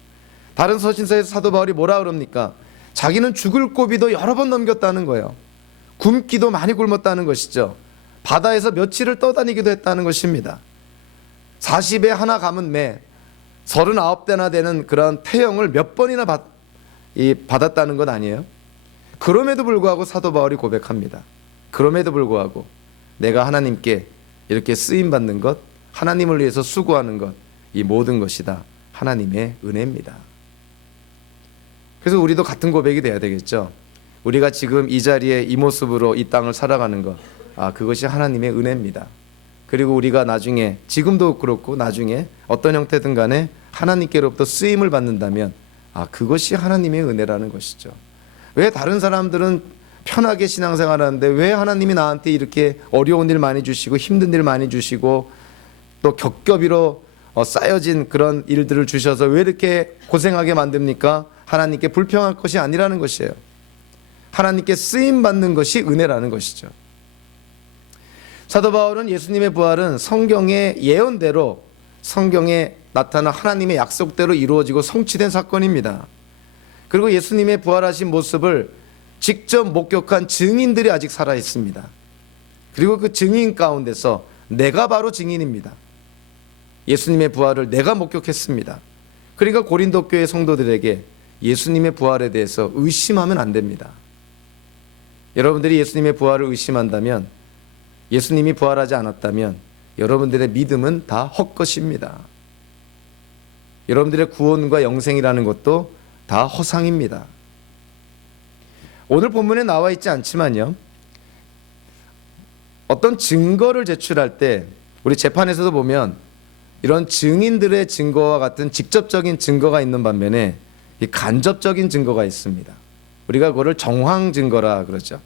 다른 서신서에서 사도 바울이 뭐라 그럽니까? 자기는 죽을 고비도 여러 번 넘겼다는 거예요. 굶기도 많이 굶었다는 것이죠. 바다에서 며칠을 떠다니기도 했다는 것입니다. 40에 하나 감은 매, 39대나 되는 그런 태형을 몇 번이나 받았다는 것 아니에요? 그럼에도 불구하고 사도 바울이 고백합니다. 그럼에도 불구하고 내가 하나님께 이렇게 쓰임받는 것, 하나님을 위해서 수고하는 것, 이 모든 것이 다 하나님의 은혜입니다. 그래서 우리도 같은 고백이 돼야 되겠죠. 우리가 지금 이 자리에 이 모습으로 이 땅을 살아가는 것, 그것이 하나님의 은혜입니다. 그리고 우리가 나중에, 지금도 그렇고 나중에 어떤 형태든 간에 하나님께로부터 쓰임을 받는다면 그것이 하나님의 은혜라는 것이죠. 왜 다른 사람들은 편하게 신앙생활하는데 왜 하나님이 나한테 이렇게 어려운 일 많이 주시고 힘든 일 많이 주시고 또 겹겹이로 쌓여진 그런 일들을 주셔서 왜 이렇게 고생하게 만듭니까? 하나님께 불평할 것이 아니라는 것이에요. 하나님께 쓰임받는 것이 은혜라는 것이죠. 사도 바울은 예수님의 부활은 성경의 예언대로, 성경에 나타난 하나님의 약속대로 이루어지고 성취된 사건입니다. 그리고 예수님의 부활하신 모습을 직접 목격한 증인들이 아직 살아 있습니다. 그리고 그 증인 가운데서 내가 바로 증인입니다. 예수님의 부활을 내가 목격했습니다. 그러니까 고린도 교회 성도들에게 예수님의 부활에 대해서 의심하면 안 됩니다. 여러분들이 예수님의 부활을 의심한다면, 예수님이 부활하지 않았다면 여러분들의 믿음은 다 헛것입니다. 여러분들의 구원과 영생이라는 것도 다 허상입니다. 오늘 본문에 나와 있지 않지만요, 어떤 증거를 제출할 때 우리 재판에서도 보면 이런 증인들의 증거와 같은 직접적인 증거가 있는 반면에 이 간접적인 증거가 있습니다. 우리가 그거를 정황 증거라 그러죠.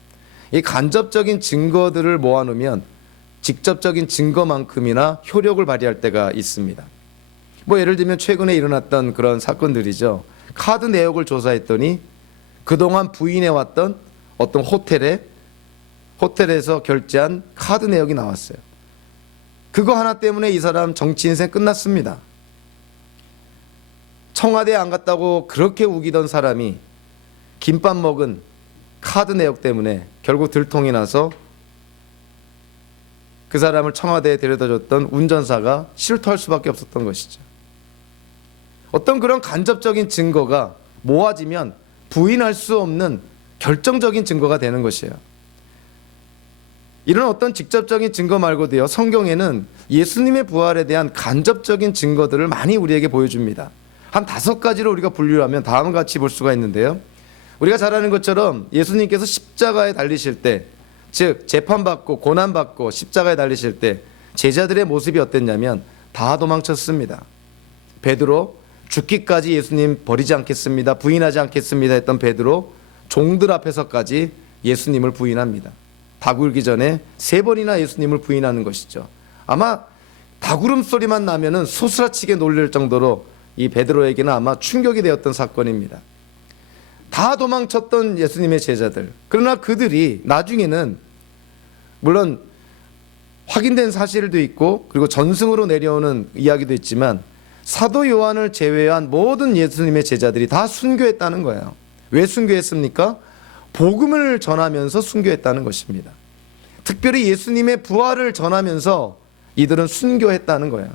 이 간접적인 증거들을 모아놓으면 직접적인 증거만큼이나 효력을 발휘할 때가 있습니다. 뭐 예를 들면 최근에 일어났던 그런 사건들이죠. 카드 내역을 조사했더니 그동안 부인해왔던 어떤 호텔에서 결제한 카드 내역이 나왔어요. 그거 하나 때문에 이 사람 정치 인생 끝났습니다. 청와대에 안 갔다고 그렇게 우기던 사람이 김밥 먹은 카드 내역 때문에 결국 들통이 나서 그 사람을 청와대에 데려다 줬던 운전사가 실토할 수밖에 없었던 것이죠. 어떤 그런 간접적인 증거가 모아지면 부인할 수 없는 결정적인 증거가 되는 것이에요. 이런 어떤 직접적인 증거 말고도요, 성경에는 예수님의 부활에 대한 간접적인 증거들을 많이 우리에게 보여줍니다. 한 5가지로 우리가 분류하면 다음과 같이 볼 수가 있는데요. 우리가 잘 아는 것처럼 예수님께서 십자가에 달리실 때, 즉 재판받고 고난받고 십자가에 달리실 때 제자들의 모습이 어땠냐면 다 도망쳤습니다. 베드로, 죽기까지 예수님 버리지 않겠습니다, 부인하지 않겠습니다 했던 베드로, 종들 앞에서까지 예수님을 부인합니다. 닭 울기 전에 3번이나 예수님을 부인하는 것이죠. 아마 닭 울음소리만 나면은 소스라치게 놀랄 정도로 이 베드로에게는 아마 충격이 되었던 사건입니다. 다 도망쳤던 예수님의 제자들, 그러나 그들이 나중에는 물론 확인된 사실도 있고 그리고 전승으로 내려오는 이야기도 있지만 사도 요한을 제외한 모든 예수님의 제자들이 다 순교했다는 거예요. 왜 순교했습니까? 복음을 전하면서 순교했다는 것입니다. 특별히 예수님의 부활을 전하면서 이들은 순교했다는 거예요.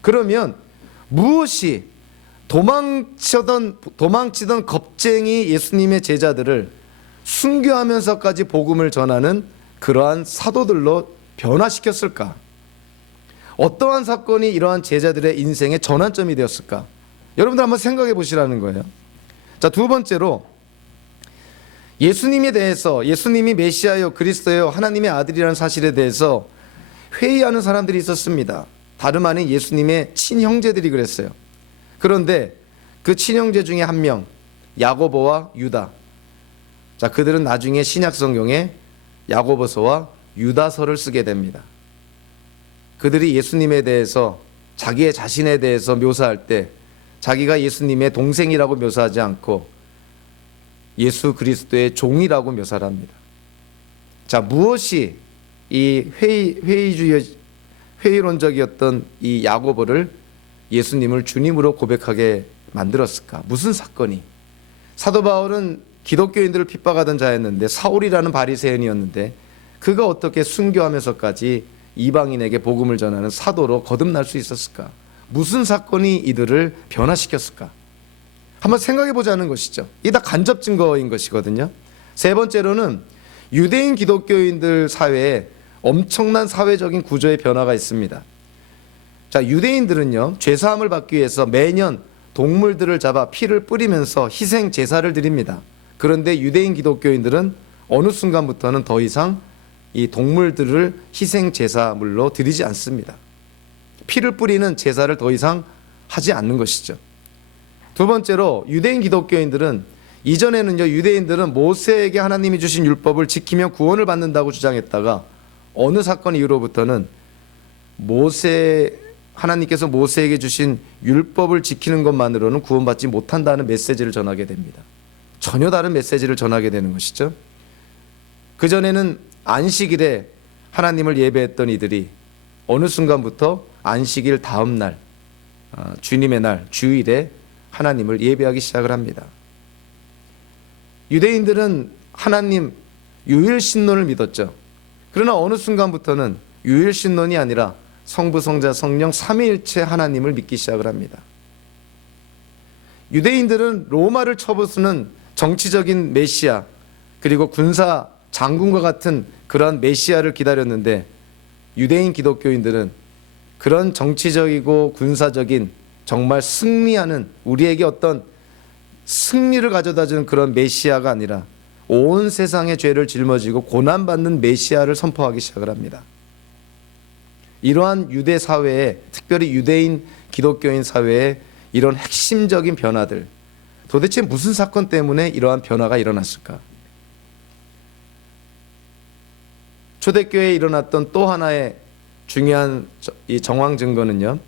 그러면 무엇이 도망치던 겁쟁이 예수님의 제자들을 순교하면서까지 복음을 전하는 그러한 사도들로 변화시켰을까? 어떠한 사건이 이러한 제자들의 인생의 전환점이 되었을까? 여러분들 한번 생각해 보시라는 거예요. 자, 2번째로 예수님에 대해서, 예수님이 메시아요, 그리스도요, 하나님의 아들이라는 사실에 대해서 회의하는 사람들이 있었습니다. 다름 아닌 예수님의 친형제들이 그랬어요. 그런데 그 친형제 중에 한 명, 야고보와 유다. 자, 그들은 나중에 신약 성경에 야고보서와 유다서를 쓰게 됩니다. 그들이 예수님에 대해서, 자기의 자신에 대해서 묘사할 때 자기가 예수님의 동생이라고 묘사하지 않고 예수 그리스도의 종이라고 묘사를 합니다. 자, 무엇이 이 회의론적이었던 이 야고보를 예수님을 주님으로 고백하게 만들었을까? 무슨 사건이? 사도 바울은 기독교인들을 핍박하던 자였는데, 사울이라는 바리새인이었는데 그가 어떻게 순교하면서까지 이방인에게 복음을 전하는 사도로 거듭날 수 있었을까? 무슨 사건이 이들을 변화시켰을까? 한번 생각해 보자는 것이죠. 이게 다 간접 증거인 것이거든요. 3번째로는 유대인 기독교인들 사회에 엄청난 사회적인 구조의 변화가 있습니다. 자, 유대인들은요, 죄사함을 받기 위해서 매년 동물들을 잡아 피를 뿌리면서 희생 제사를 드립니다. 그런데 유대인 기독교인들은 어느 순간부터는 더 이상 이 동물들을 희생 제사물로 드리지 않습니다. 피를 뿌리는 제사를 더 이상 하지 않는 것이죠. 2번째로 유대인 기독교인들은, 이전에는요, 유대인들은 모세에게 하나님이 주신 율법을 지키면 구원을 받는다고 주장했다가 어느 사건 이후로부터는 하나님께서 모세에게 주신 율법을 지키는 것만으로는 구원받지 못한다는 메시지를 전하게 됩니다. 전혀 다른 메시지를 전하게 되는 것이죠. 그전에는 안식일에 하나님을 예배했던 이들이 어느 순간부터 안식일 다음 날, 주님의 날, 주일에 하나님을 예배하기 시작을 합니다. 유대인들은 하나님 유일신론을 믿었죠. 그러나 어느 순간부터는 유일신론이 아니라 성부, 성자, 성령 삼위일체 하나님을 믿기 시작을 합니다. 유대인들은 로마를 쳐부수는 정치적인 메시아, 그리고 군사 장군과 같은 그런 메시아를 기다렸는데 유대인 기독교인들은 그런 정치적이고 군사적인 정말 승리하는, 우리에게 어떤 승리를 가져다주는 그런 메시아가 아니라 온 세상의 죄를 짊어지고 고난받는 메시아를 선포하기 시작을 합니다. 이러한 유대 사회에, 특별히 유대인 기독교인 사회에 이런 핵심적인 변화들, 도대체 무슨 사건 때문에 이러한 변화가 일어났을까? 초대교회에 일어났던 또 하나의 중요한 이 정황 증거는요,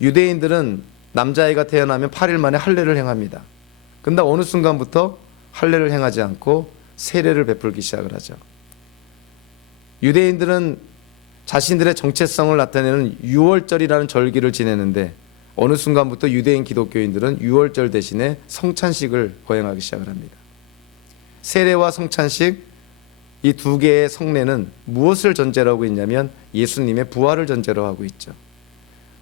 유대인들은 남자아이가 태어나면 8일 만에 할례를 행합니다. 근데 어느 순간부터 할례를 행하지 않고 세례를 베풀기 시작을 하죠. 유대인들은 자신들의 정체성을 나타내는 유월절이라는 절기를 지내는데 어느 순간부터 유대인 기독교인들은 유월절 대신에 성찬식을 거행하기 시작을 합니다. 세례와 성찬식, 이 두 개의 성례는 무엇을 전제로 하고 있냐면 예수님의 부활을 전제로 하고 있죠.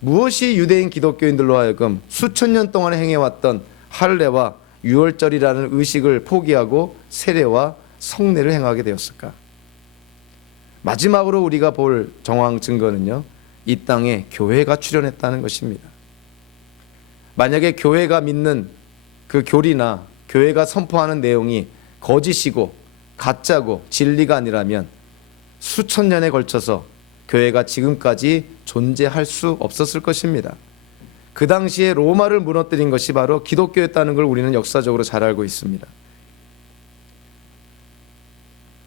무엇이 유대인 기독교인들로 하여금 수천 년 동안 행해왔던 할례와 유월절이라는 의식을 포기하고 세례와 성례를 행하게 되었을까? 마지막으로 우리가 볼 정황 증거는요, 이 땅에 교회가 출현했다는 것입니다. 만약에 교회가 믿는 그 교리나 교회가 선포하는 내용이 거짓이고 가짜고 진리가 아니라면 수천 년에 걸쳐서 교회가 지금까지 존재할 수 없었을 것입니다. 그 당시에 로마를 무너뜨린 것이 바로 기독교였다는 걸 우리는 역사적으로 잘 알고 있습니다.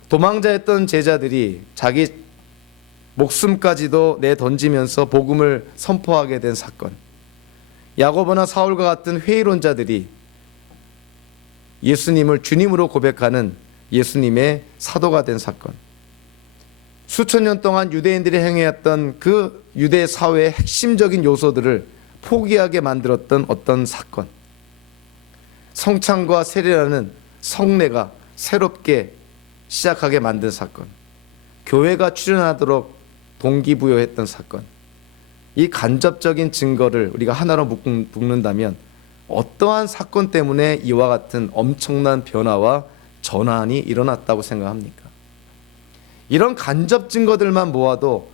도망자였던 제자들이 자기 목숨까지도 내던지면서 복음을 선포하게 된 사건, 야고보나 사울과 같은 회의론자들이 예수님을 주님으로 고백하는 예수님의 사도가 된 사건, 수천 년 동안 유대인들이 행해왔던 그 유대 사회의 핵심적인 요소들을 포기하게 만들었던 어떤 사건, 성찬과 세례라는 성례가 새롭게 시작하게 만든 사건, 교회가 출현하도록 동기부여했던 사건, 이 간접적인 증거를 우리가 하나로 묶는다면 어떠한 사건 때문에 이와 같은 엄청난 변화와 전환이 일어났다고 생각합니까? 이런 간접 증거들만 모아도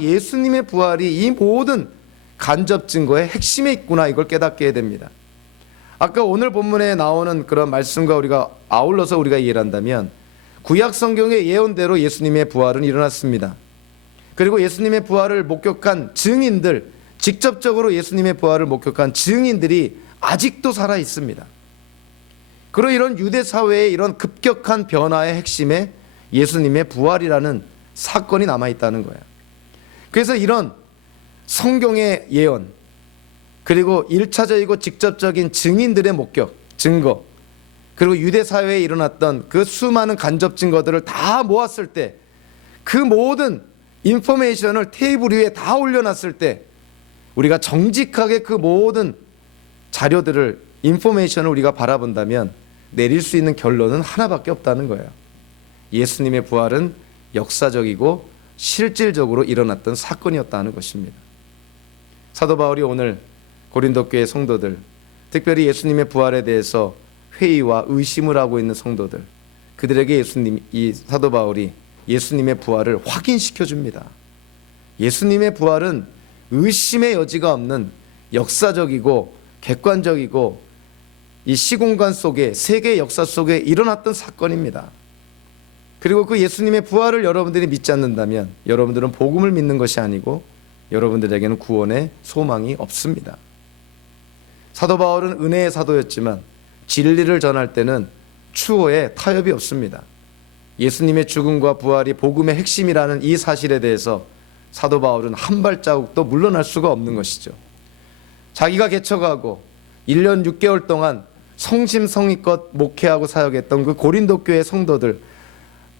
예수님의 부활이 이 모든 간접 증거의 핵심에 있구나, 이걸 깨닫게 됩니다. 아까 오늘 본문에 나오는 그런 말씀과 우리가 아울러서 우리가 이해를 한다면 구약 성경의 예언대로 예수님의 부활은 일어났습니다. 그리고 예수님의 부활을 목격한 증인들, 직접적으로 예수님의 부활을 목격한 증인들이 아직도 살아 있습니다. 그리고 이런 유대 사회의 이런 급격한 변화의 핵심에 예수님의 부활이라는 사건이 남아 있다는 거예요. 그래서 이런 성경의 예언, 그리고 1차적이고 직접적인 증인들의 목격, 증거, 그리고 유대 사회에 일어났던 그 수많은 간접 증거들을 다 모았을 때, 그 모든 인포메이션을 테이블 위에 다 올려놨을 때 우리가 정직하게 그 모든 자료들을, 인포메이션을 우리가 바라본다면 내릴 수 있는 결론은 하나밖에 없다는 거예요. 예수님의 부활은 역사적이고 실질적으로 일어났던 사건이었다는 것입니다. 사도 바울이 오늘 고린도 교회 성도들, 특별히 예수님의 부활에 대해서 회의와 의심을 하고 있는 성도들, 그들에게 이 사도 바울이 예수님의 부활을 확인시켜 줍니다. 예수님의 부활은 의심의 여지가 없는 역사적이고 객관적이고 이 시공간 속에, 세계 역사 속에 일어났던 사건입니다. 그리고 그 예수님의 부활을 여러분들이 믿지 않는다면 여러분들은 복음을 믿는 것이 아니고 여러분들에게는 구원의 소망이 없습니다. 사도 바울은 은혜의 사도였지만 진리를 전할 때는 추호에 타협이 없습니다. 예수님의 죽음과 부활이 복음의 핵심이라는 이 사실에 대해서 사도 바울은 한 발자국도 물러날 수가 없는 것이죠. 자기가 개척하고 1년 6개월 동안 성심성의껏 목회하고 사역했던 그 고린도 교회 성도들,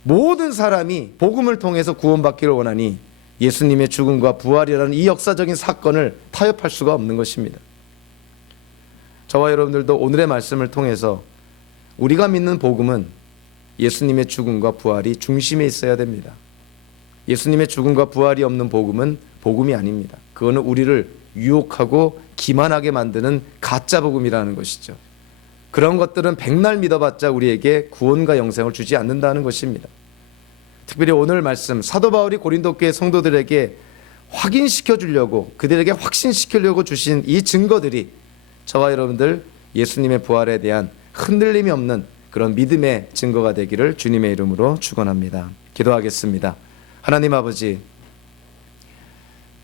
모든 사람이 복음을 통해서 구원받기를 원하니 예수님의 죽음과 부활이라는 이 역사적인 사건을 타협할 수가 없는 것입니다. 저와 여러분들도 오늘의 말씀을 통해서 우리가 믿는 복음은 예수님의 죽음과 부활이 중심에 있어야 됩니다. 예수님의 죽음과 부활이 없는 복음은 복음이 아닙니다. 그거는 우리를 유혹하고 기만하게 만드는 가짜 복음이라는 것이죠. 그런 것들은 백날 믿어봤자 우리에게 구원과 영생을 주지 않는다는 것입니다. 특별히 오늘 말씀 사도 바울이 고린도 교회 성도들에게 확인시켜 주려고 그들에게 확신시키려고 주신 이 증거들이 저와 여러분들 예수님의 부활에 대한 흔들림이 없는 그런 믿음의 증거가 되기를 주님의 이름으로 축원합니다. 기도하겠습니다. 하나님 아버지,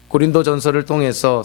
고린도 전서를 통해서